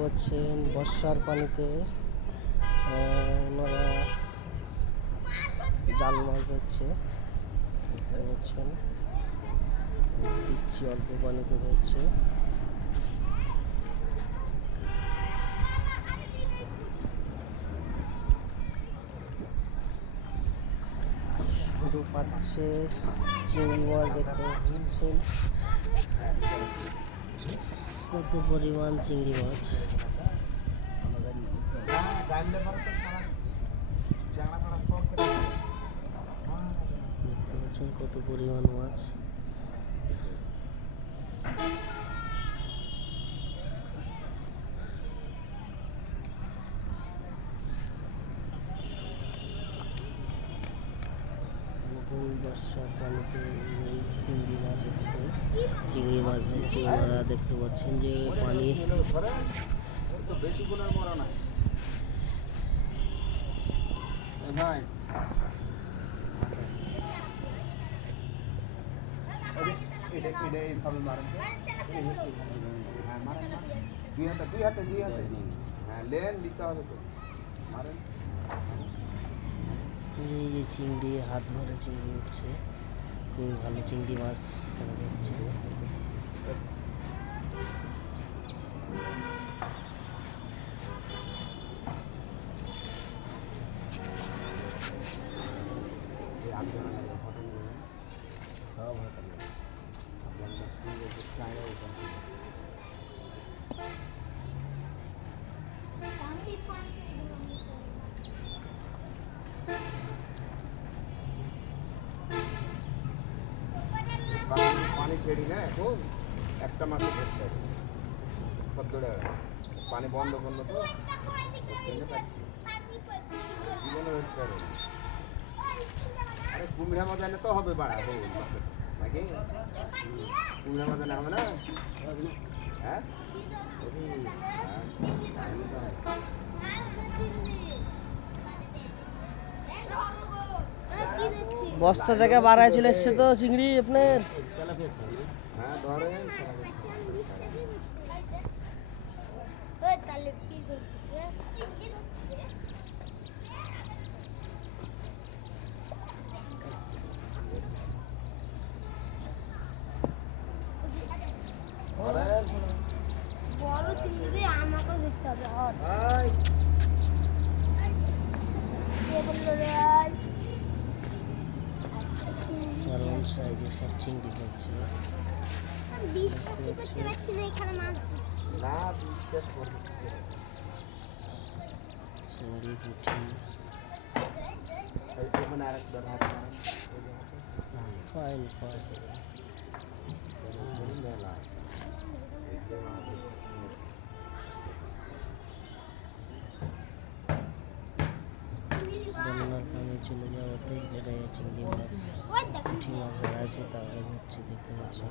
পাচ্ছেন বর্ষার পানিতে। ওনারা জাল মাছ যাচ্ছে দেখতে পাচ্ছেন দিচ্ছি অল্প পানিতে শুধু পাচ্ছে চিংড়ি মাছ দেখতে পাচ্ছেন। কত পরিমাণ চিংড়ি মাছ? দেখতে পাচ্ছেন কত পরিমাণ মাছ। নতুন বর্ষার পানিতে চিংড়ি মাছ এসছে। চিংড়ি মাছ হচ্ছে ওনারা দেখতে পাচ্ছেন যে পানি। ভাই। হ্যাঁ। দুই হাতে দুই হাতে দুই হাতে। হ্যাঁ লেন নিতে হবে তো। মারেন। এই যে চিংড়ি হাত ভরে চিংড়ি উঠছে খুবই ভালো চিংড়ি মাছ দেখা যাচ্ছে এই আন্দোলন আছে, ঘটনা নেই। সব হতে হবে। আপনারা পানি- ছেড়ি না এখন একটা মাসে ধরতে হবে সব দৌড়ে পানি বন্ধ করল তো ধরতে পারছি। জীবনে হচ্ছে আরে। কুমিরা মজা তো হবে বাড়া, হো, নাকি? মজা না হবে না? হ্যাঁ? বস্তা থেকে বাড়ায় চলে এসছে তো চিংড়ি আপনার। হ্যাঁ বড় চিংড়ি আমাকে দেখতে হবে দারুণ সাইজের সব চিংড়ি হচ্ছে আমি বিশ্বাসই করতে পারছি না এখানে মাছ দিচ্ছে না বিশ্বাস করব কি করে? চিংড়ি পুঁটি এই এখানে বলতে এখানে চিংড়ি মাছ পুঁটি মাছ ধরা আছে তাহলে হচ্ছে দেখতে পাচ্ছেন